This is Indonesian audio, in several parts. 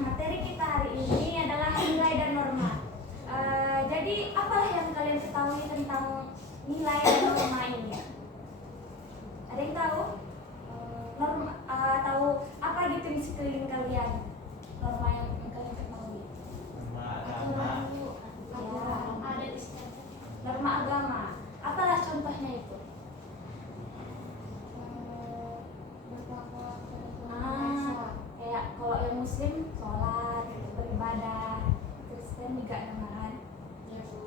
materi kita hari ini adalah nilai dan norma. Jadi apalah yang kalian ketahui tentang nilai dan norma ini? Ada yang tahu? Norma, tahu apa gitu di sekeliling kalian? Norma yang kalian ketahui? Norma agama. Apalah contohnya itu? Kayak kalau yang Muslim sholat, beribadah, Kristen juga namakan. Ya Bu.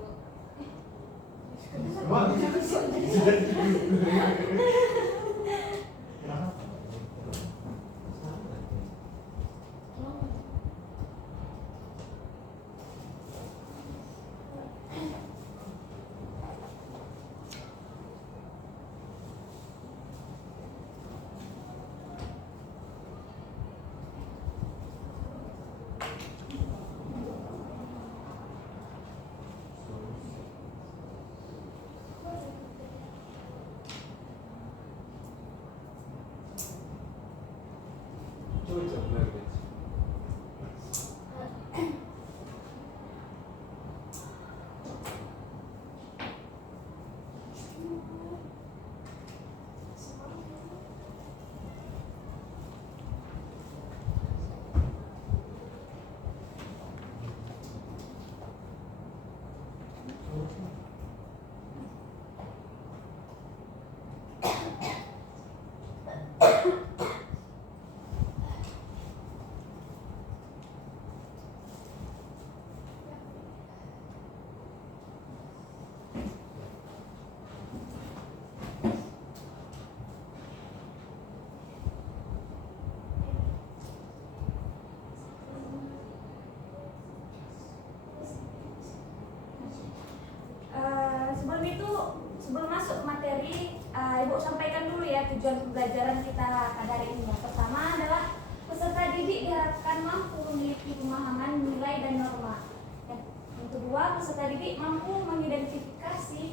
Sebelum masuk ke materi, Ibu sampaikan dulu ya tujuan pembelajaran kita pada hari ini. Yang pertama adalah peserta didik diharapkan mampu memiliki pemahaman nilai dan norma. Yang kedua, peserta didik mampu mengidentifikasi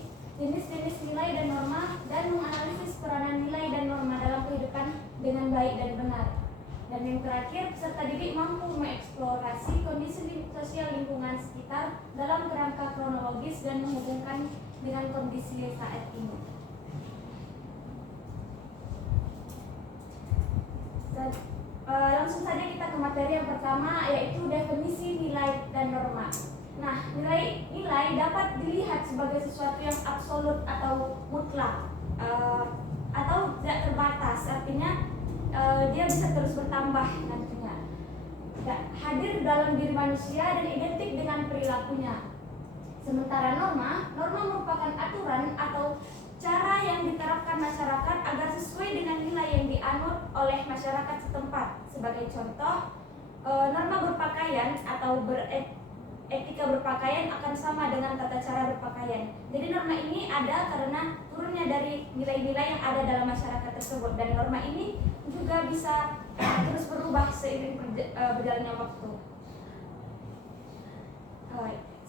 jenis-jenis nilai dan norma dan menganalisis peranan nilai dan norma dalam kehidupan dengan baik dan benar. Dan yang terakhir, peserta didik mampu mengeksplorasi kondisi sosial lingkungan sekitar dalam kerangka kronologis dan menghubungkan dengan kondisi saat ini. Langsung saja kita ke materi yang pertama, yaitu definisi nilai dan norma. Nah, nilai dapat dilihat sebagai sesuatu yang absolut atau mutlak atau tidak terbatas. Artinya dia bisa terus bertambah nantinya. Hadir dalam diri manusia dan identik dengan perilakunya. Sementara norma merupakan aturan atau cara yang diterapkan masyarakat agar sesuai dengan nilai yang dianut oleh masyarakat setempat. Sebagai contoh, norma berpakaian atau etika berpakaian akan sama dengan tata cara berpakaian. Jadi norma ini ada karena turunnya dari nilai-nilai yang ada dalam masyarakat tersebut, dan norma ini juga bisa terus berubah seiring berjalannya waktu.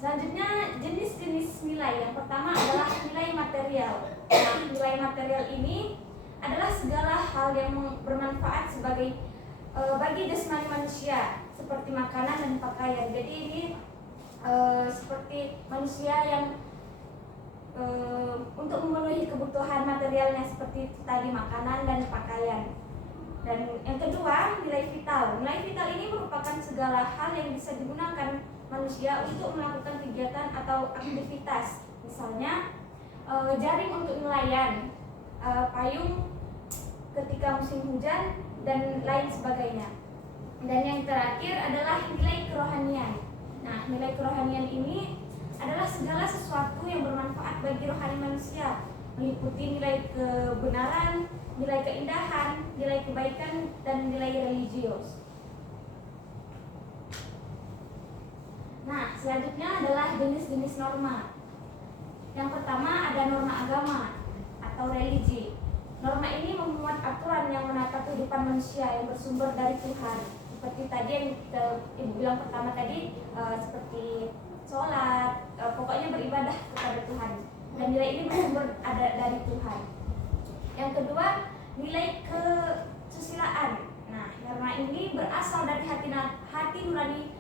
Selanjutnya, jenis-jenis nilai. Yang pertama adalah nilai material. Nah, nilai material ini adalah segala hal yang bermanfaat bagi jasmani manusia, seperti makanan dan pakaian. Jadi ini seperti manusia yang untuk memenuhi kebutuhan materialnya seperti tadi makanan dan pakaian. Dan yang kedua, nilai vital. Nilai vital ini merupakan segala hal yang bisa digunakan manusia untuk melakukan kegiatan atau aktivitas. Misalnya jaring untuk nelayan, payung ketika musim hujan, dan lain sebagainya. Dan yang terakhir adalah nilai kerohanian. Nah, nilai kerohanian ini adalah segala sesuatu yang bermanfaat bagi rohani manusia, meliputi nilai kebenaran, nilai keindahan, nilai kebaikan, dan nilai religius. Nah, selanjutnya adalah jenis-jenis norma. Yang pertama ada norma agama atau religi. Norma ini memuat aturan yang menata kehidupan manusia yang bersumber dari Tuhan. Seperti tadi yang Ibu bilang pertama tadi, seperti sholat, pokoknya beribadah kepada Tuhan. Dan nilai ini bersumber dari Tuhan. Yang kedua, nilai kesusilaan. Nah, karena ini berasal dari hati nurani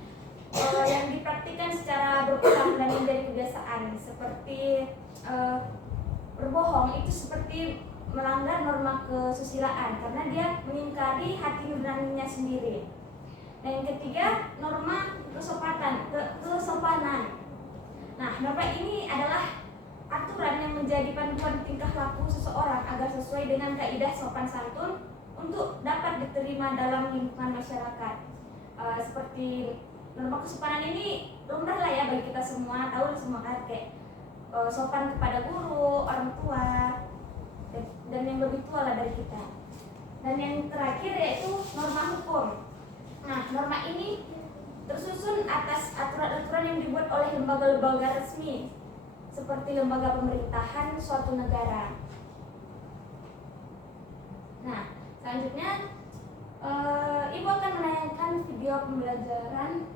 yang dipraktikkan secara berulang dan menjadi kebiasaan. Seperti berbohong itu seperti melanggar norma kesusilaan karena dia mengingkari hati nuraninya sendiri. Dan yang ketiga, norma kesopanan. Nah, norma ini adalah aturan yang menjadi panduan tingkah laku seseorang agar sesuai dengan kaidah sopan santun untuk dapat diterima dalam lingkungan masyarakat. Seperti norma kesopanan ini lumrah lah ya bagi kita semua, tahu semua kan, kayak sopan kepada guru, orang tua, dan yang lebih tua lah dari kita. Dan yang terakhir yaitu norma hukum. Nah, norma ini tersusun atas aturan-aturan yang dibuat oleh lembaga-lembaga resmi seperti lembaga pemerintahan suatu negara. Nah, selanjutnya Ibu akan menayangkan video pembelajaran.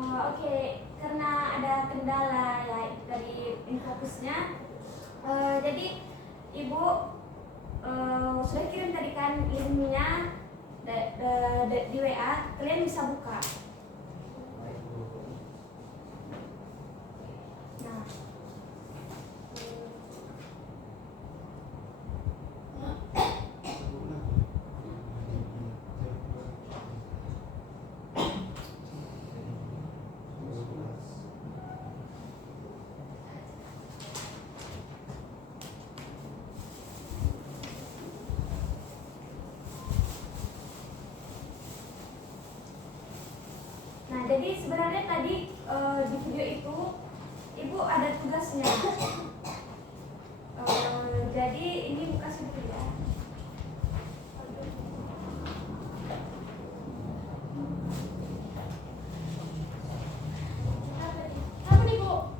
Oke, karena ada kendala ya dari infokusnya, jadi Ibu sudah kirim tadi kan linknya di WA, kalian bisa buka. Nah, jadi sebenarnya tadi di video itu Ibu ada tugasnya. Jadi ini buka sedikit ya. Apa nih Bu?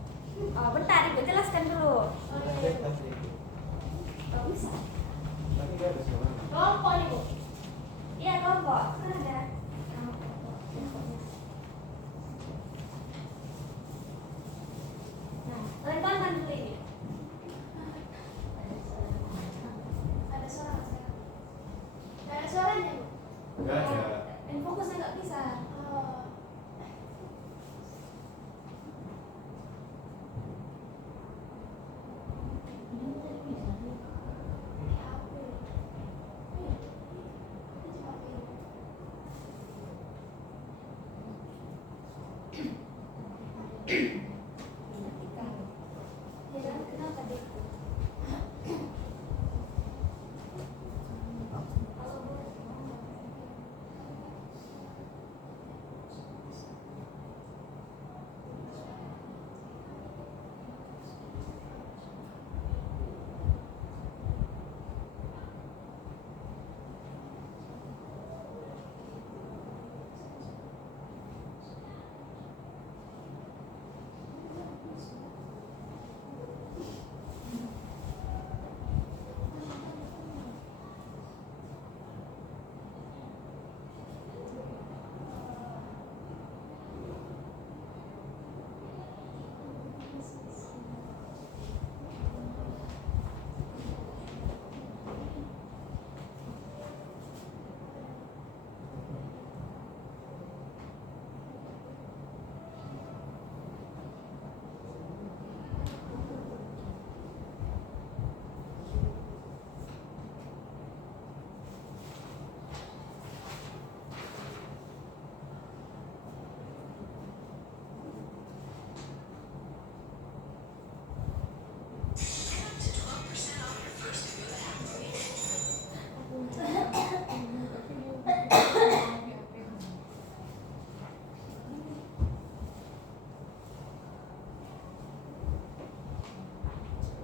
Bentar, Ibu jelaskan dulu. Bisa. Kelompok nih Bu. Iya kelompok. Kan ada. Telepon dulu ini. Ada suara nggak sekarang? Nggak ada suaranya Bu? Nggak ada. Fokusnya nggak bisa.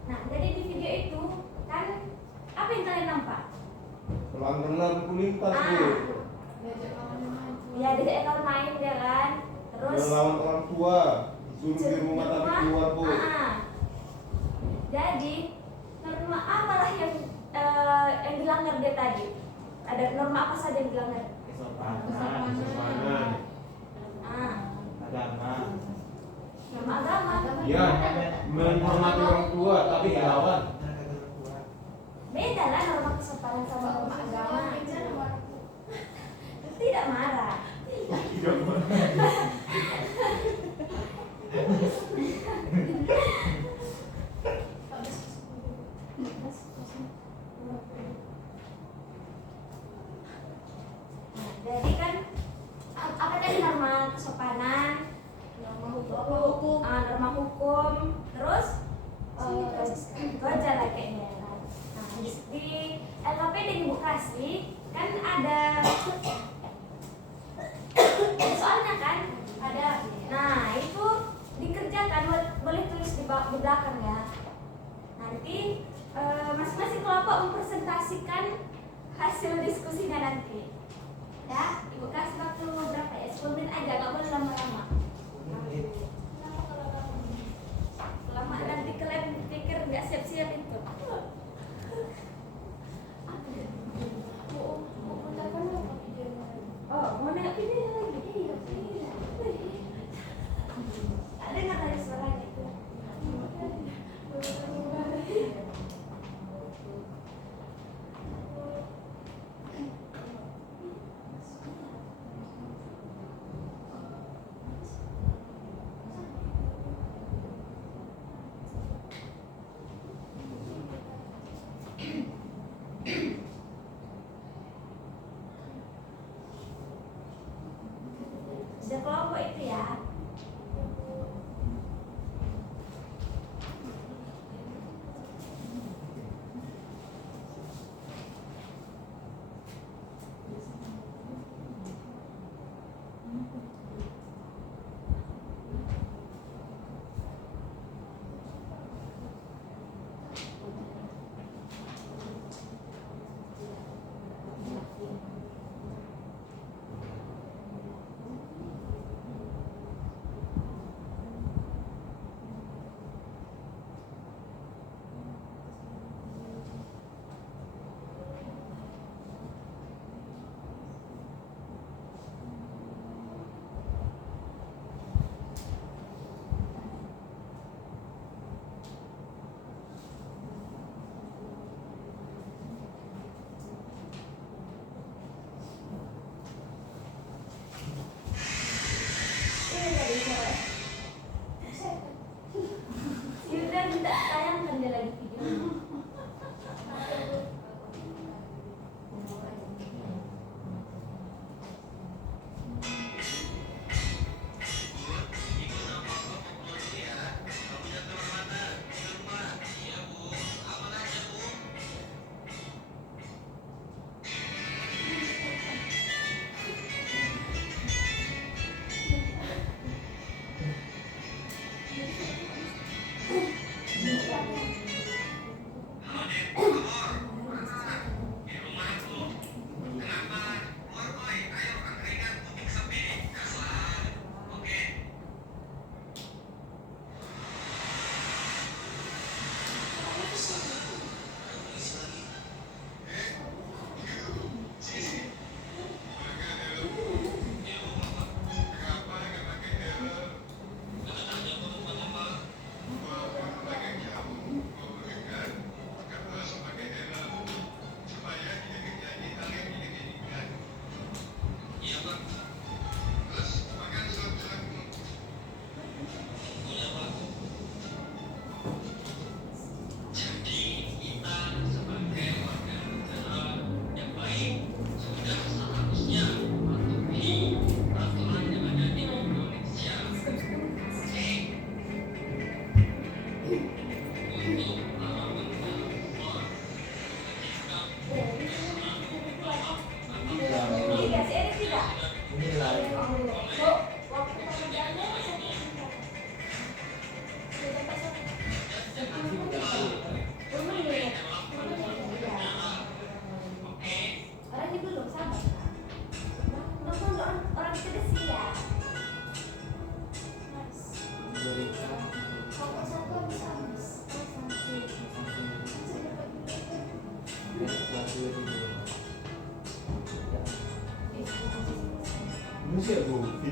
Nah, jadi di video itu kan apa yang kalian nampak? Pelanggaran lalu lintas Bu. Ya, diajak kawan main ya kan. Terus Melawan orang tua, suruh di rumah tapi keluar Bu. Jadi norma apalah yang dilanggar dia tadi? Ada norma apa saja yang dilanggar? Kesopanan. Agama. Norma agama. Ya, menghormati orang tua tapi dilawan. Beda lah norma kesopanan sama norma agama. Tidak marah. Jadi kan apa tadi norma kesopanan, norma hukum, terus itu aja lah kayaknya. Nah, di LKPD di Bekasi kan ada soalnya kan ada. Nah itu dikerjakan, boleh tulis di belakang ya. Nanti masing-masing kelompok mempresentasikan hasil diskusinya nanti. Ya, Ibu kasih waktu berapa ya? 10 menit aja, nggak boleh lama-lama. Lama nanti kalian pikir nggak siap-siap itu. Oh, mau nengok video lagi? Iya. Ada nggak tadi suaranya itu?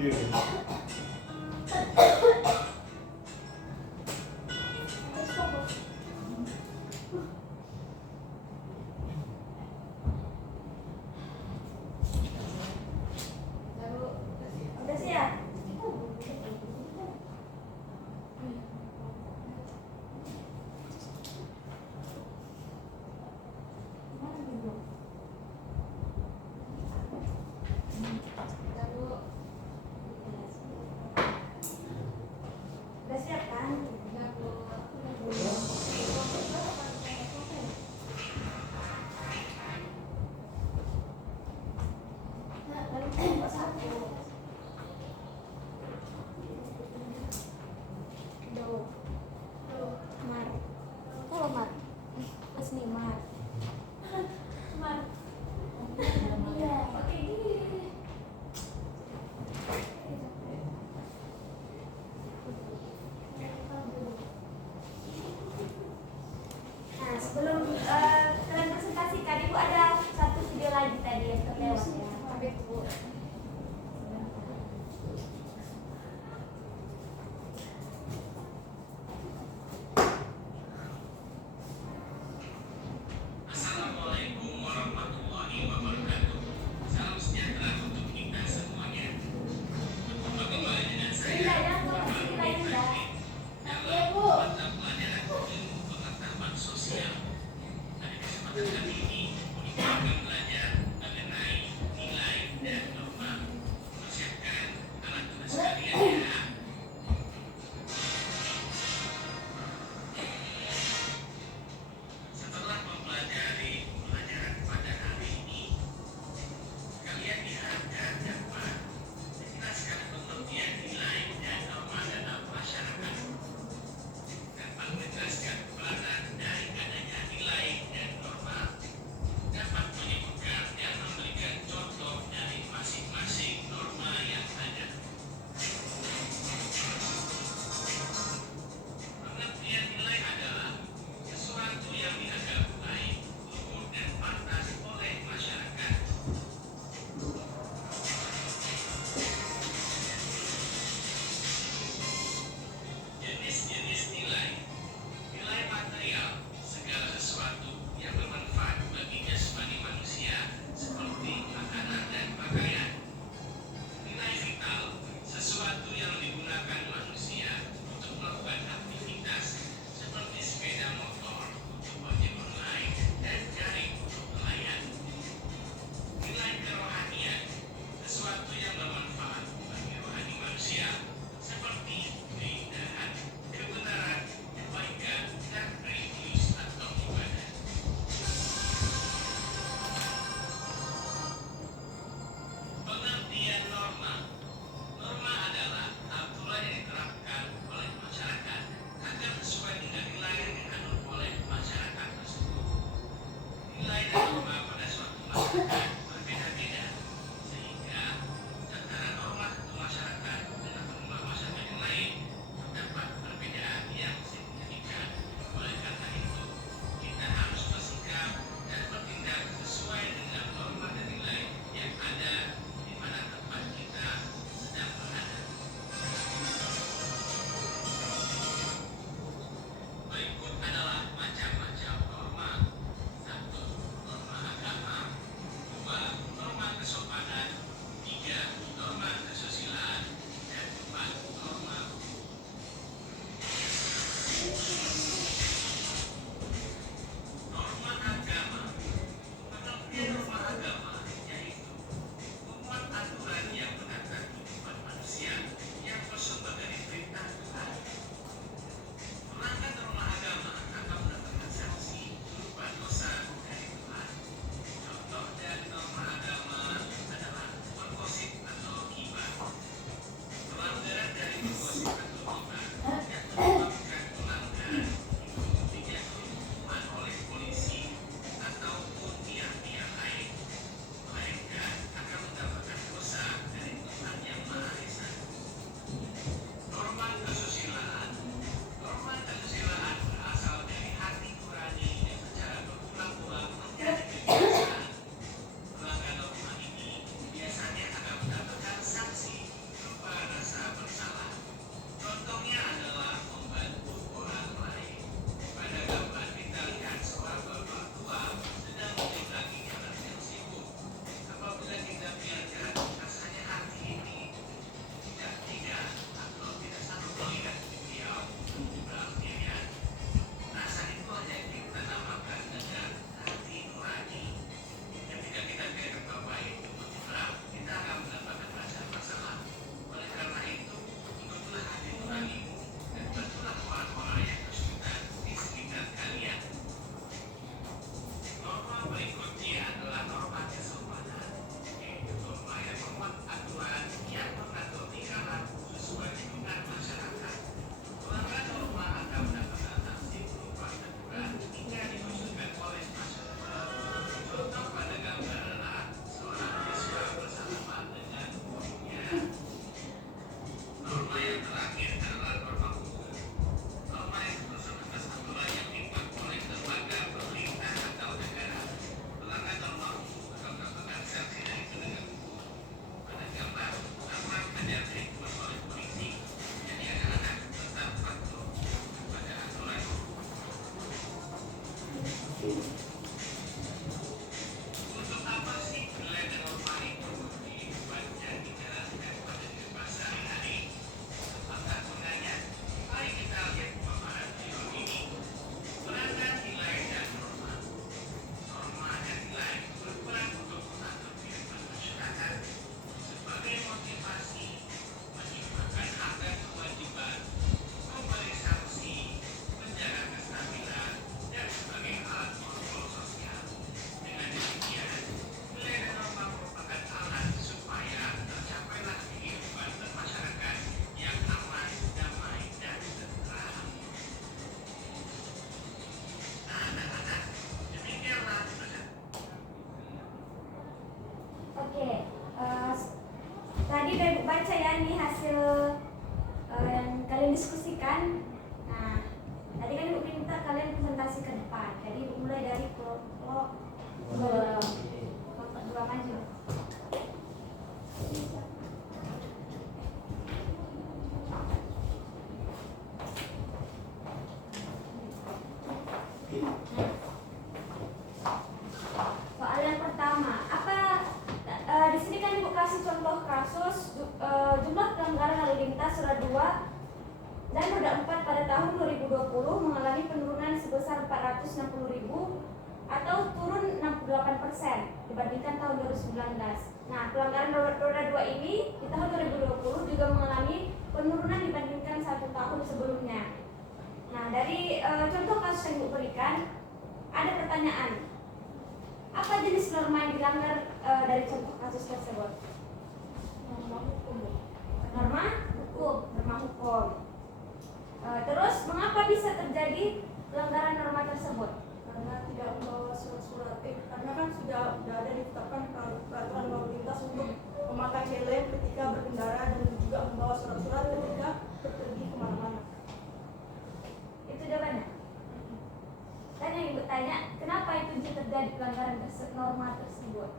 Iya. Terus fokus. Udah siap? Lalu mendiskusikan. Nah, tadi kan Ibu minta kalian presentasi ke depan. Jadi Ibu mulai dari kelompok dua maju. Soal yang pertama, di sini kan Ibu kasih contoh kasus jumlah pelanggaran lalu lintas roda 2 dan roda 4 pada tahun 2020 mengalami penurunan sebesar 460.000 atau turun 68% dibandingkan tahun 2019. Nah, pelanggaran roda 2 ini di tahun 2020 juga mengalami penurunan dibandingkan 1 tahun sebelumnya. Nah, dari contoh kasus yang Ibu berikan, ada pertanyaan. Apa jenis norma yang dilanggar dari contoh kasus tersebut? Norma hukum. Norma hukum. Terus, mengapa bisa terjadi pelanggaran norma tersebut? Karena tidak membawa surat-surat karena kan sudah ada ditetapkan peraturan lalu lintas untuk memakai helm ketika berkendara dan juga membawa surat-surat ketika pergi kemana-mana. Itu jawabannya. Dan yang Ibu tanya, kenapa itu terjadi pelanggaran norma tersebut?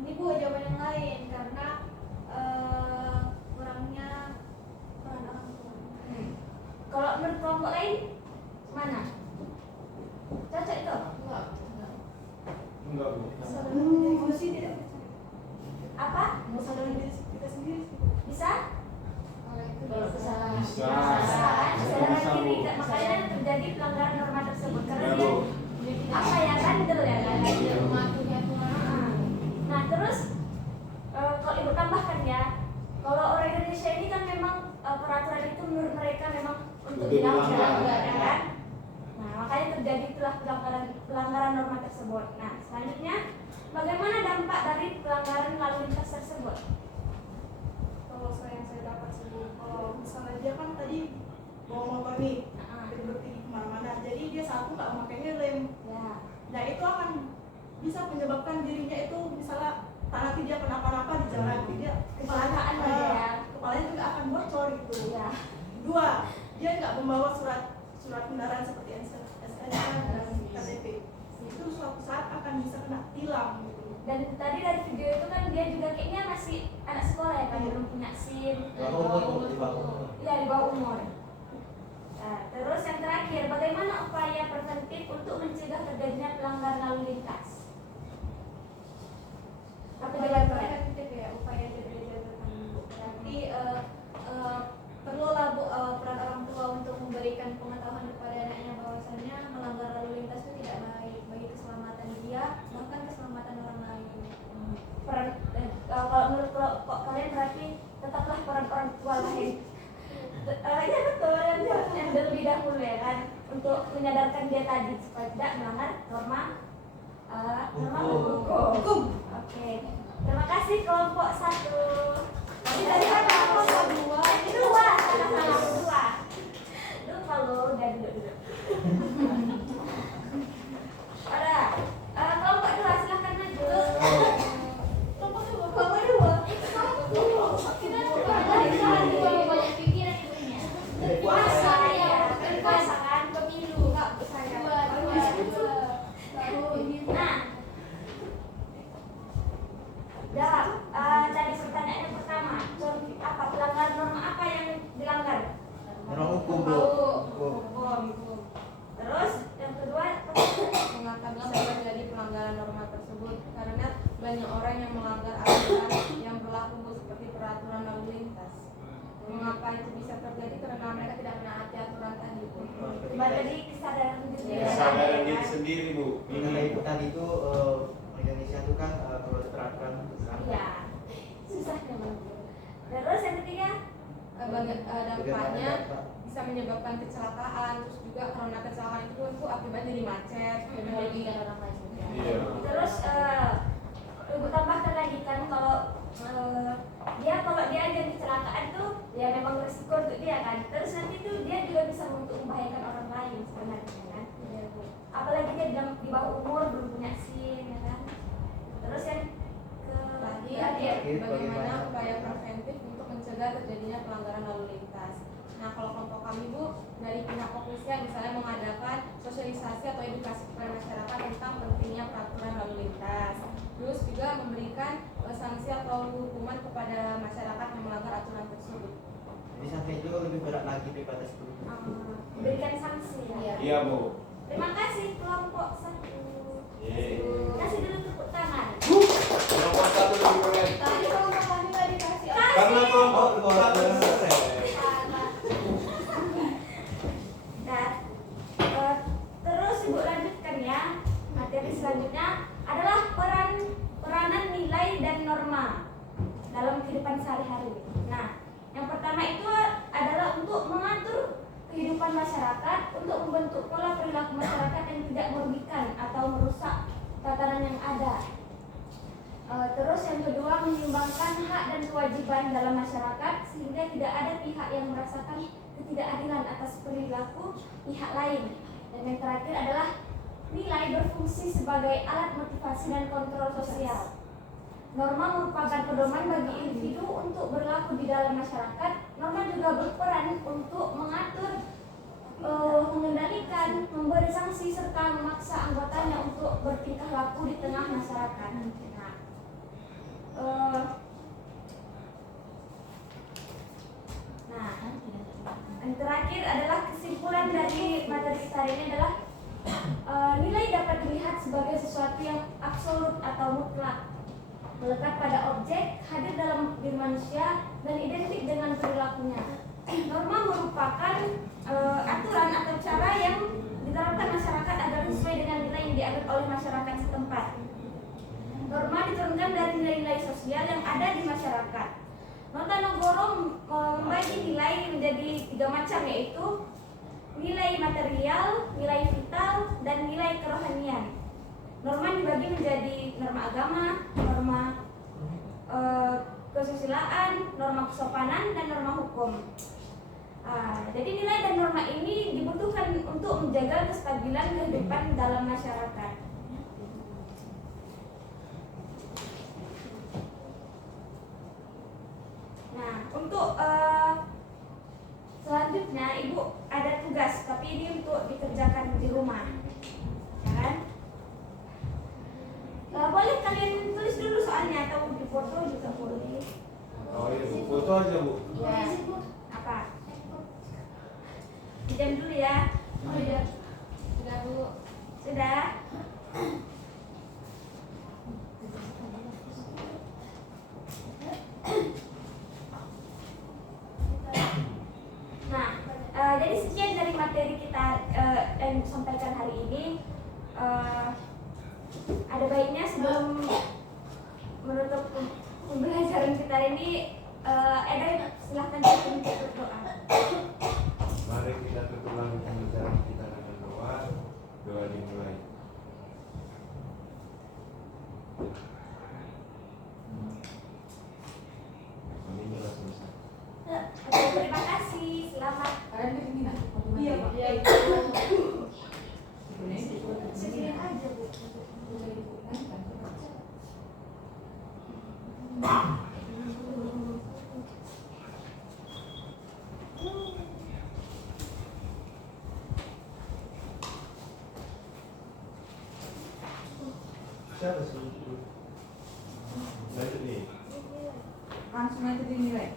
Ini Bu jawaban yang lain karena kurangnya peran orang tua. Kalau menurut kelompok lain, mana? Cocok itu? Enggak, Bu. Kesadaran diri sih tidak. Apa? Kesadaran diri kita sendiri sih. Bisa? Bisa. Kesadaran diri, makanya terjadi pelanggaran norma tersebut karena dia apa ya, bandel ya kan? Nah, terus kalau Ibu tambahkan ya, kalau orang Indonesia ini kan memang peraturan itu menurut mereka memang untuk dilanggar, ya kan? Nah, makanya terjadi itulah pelanggaran norma tersebut. Nah, selanjutnya, bagaimana dampak dari pelanggaran lalu lintas tersebut? Kalau yang saya dapat sih, kalau misalnya dia kan tadi bawa motor nih, berhenti kemana-mana, jadi dia satu nggak memakai helm. Ya. Nah itu akan bisa menyebabkan dirinya itu misalnya nanti dia kenapa-napa di jalan, dia Kecelakaan ya. kepalanya juga akan bocor gitu. Ya. Dua, dia nggak membawa surat kendaraan seperti SNK dan KTP. Itu suatu saat akan bisa kena tilang gitu. Dan tadi dari video itu kan dia juga kayaknya masih anak sekolah ya kan, belum punya SIM. Di bawah umur. Iya, di bawah umur. Nah, terus yang terakhir, bagaimana upaya preventif untuk mencegah terjadinya pelanggaran lalu lintas? Apa jawaban kalian? Preventif ya, upaya jaga-jaga berarti perlulah Bu peran orang tua untuk memberikan pengetahuan kepada anaknya bahwasannya melanggar lalu lintas itu tidak baik bagi keselamatan dia bahkan keselamatan orang lain. Kalau menurut kelompok kalian berarti tetaplah peran orang tua lain. Ya betul, yang terlebih dahulu ya kan, untuk menyadarkan dia tadi supaya tidak melanggar norma hukum. Oke, terima kasih kelompok 1. Dari mana kelompok 2? Dua, salah. Lupa lo, udah duduk. Ada kelompok 2, silahkan maju. Kelompok 2. Kita banyak pikiran ibunya. Puasa kan pemilu nggak saya. Nah, jawab. Dari pertanyaan yang pertama, apa pelanggaran norma apa yang dilanggar? Norma hukum, Bu. Hukum. Terus yang kedua, mengapa bisa terjadi pelanggaran norma tersebut karena banyak orang yang melanggar aturan yang berlaku seperti peraturan lalu lintas. Mengapa itu bisa terjadi karena mereka tidak menaati aturan tadi. kembali tadi kesadaran diri. Kesadaran diri sendiri, Bu. Karena itu tadi itu Indonesia itu kan perlu diterapkan Iya, susah memang. Terus yang ketiga, Dampaknya bisa menyebabkan kecelakaan, terus juga karena kecelakaan itu akibatnya jadi macet, merugikan orang lain juga. Iya. terus Ibu tambahkan lagi kan kalau dia aja kecelakaan tuh ya memang risiko untuk dia kan. Terus nanti tuh dia juga bisa untuk membahayakan orang lain sebenarnya kan. Apalagi dia di bawah umur belum punya SIM ya kan. Terus yang Terakhir, bagaimana upaya preventif untuk mencegah terjadinya pelanggaran lalu lintas. Nah, kalau kelompok dari pihak kepolisian, misalnya mengadakan sosialisasi atau edukasi kepada masyarakat tentang pentingnya peraturan lalu lintas. Terus juga memberikan sanksi atau hukuman kepada masyarakat yang melanggar aturan tersebut. Jadi sampai itu lebih berat lagi daripada sebelumnya. Berikan sanksi ya. Iya Bu. Terima kasih kelompok 1. Kasih dulu tepuk tangan. Kelompok 1 lebih keren. Tadi kelompok kami nggak dikasih Karena kelompok 1 keren. Nah, terus Ibu lanjutkan ya. Materi selanjutnya adalah peranan nilai dan norma dalam kehidupan sehari-hari. Nah, yang pertama itu adalah untuk mengatur kehidupan masyarakat, untuk membentuk pola perilaku masyarakat yang tidak merugikan atau merusak tatanan yang ada. Terus yang kedua, menyeimbangkan hak dan kewajiban dalam masyarakat sehingga tidak ada pihak yang merasakan ketidakadilan atas perilaku pihak lain. Dan yang terakhir adalah nilai berfungsi sebagai alat motivasi dan kontrol sosial. Norma merupakan pedoman bagi individu untuk berlaku di dalam masyarakat. Norma juga berperan untuk mengatur, mengendalikan, memberi sanksi serta memaksa anggotanya untuk bertingkah laku di tengah masyarakat. Nah, yang terakhir adalah kesimpulan dari materi kita hari ini adalah nilai dapat dilihat sebagai sesuatu yang absolut atau mutlak, melekat pada objek, hadir dalam diri manusia, dan identik dengan perilakunya. Norma merupakan aturan atau cara yang diterapkan masyarakat agar sesuai dengan nilai yang dianut oleh masyarakat setempat. Norma diturunkan dari nilai-nilai sosial yang ada di masyarakat. Nota Nogoro membagi nilai menjadi 3 macam, yaitu nilai material, nilai vital, dan nilai kerohanian. Norma dibagi menjadi norma agama, norma kesusilaan, norma kesopanan, dan norma hukum. Jadi nilai dan norma ini dibutuhkan untuk menjaga kestabilan kehidupan dalam masyarakat. Nah, untuk selanjutnya Ibu ada tugas, tapi ini untuk dikerjakan di rumah, kan? Boleh kalian tulis dulu soalnya atau dipoto juga boleh. Oh iya Bu, foto aja Bu. Ya. Apa? Dijam dulu ya. Oh iya, sudah Bu. Sudah. Nah, jadi sekian dari materi kita yang disampaikan hari ini. Ada baiknya sebelum menutup pembelajaran kita ini, silahkan kita untuk berdoa. Mari kita tutup lagi pembicaraan kita dengan doa. Doa dimulai. Ini jelas selesai. Terima kasih, selamat. Iya, Pak. Segini aja Bu. Siapa sih? Lanjut nih. Langsung aja dinilai.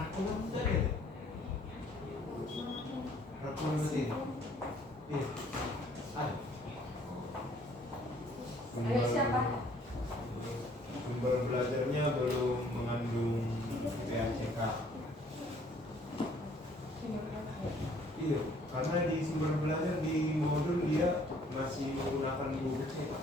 Aku mau cari. Aku mau mesin. Iya. Ada. Ayo siapa? Sumber belajarnya belum mengandung PACK. Iya, karena di sumber belajar di modul dia masih menggunakan Google C, Pak.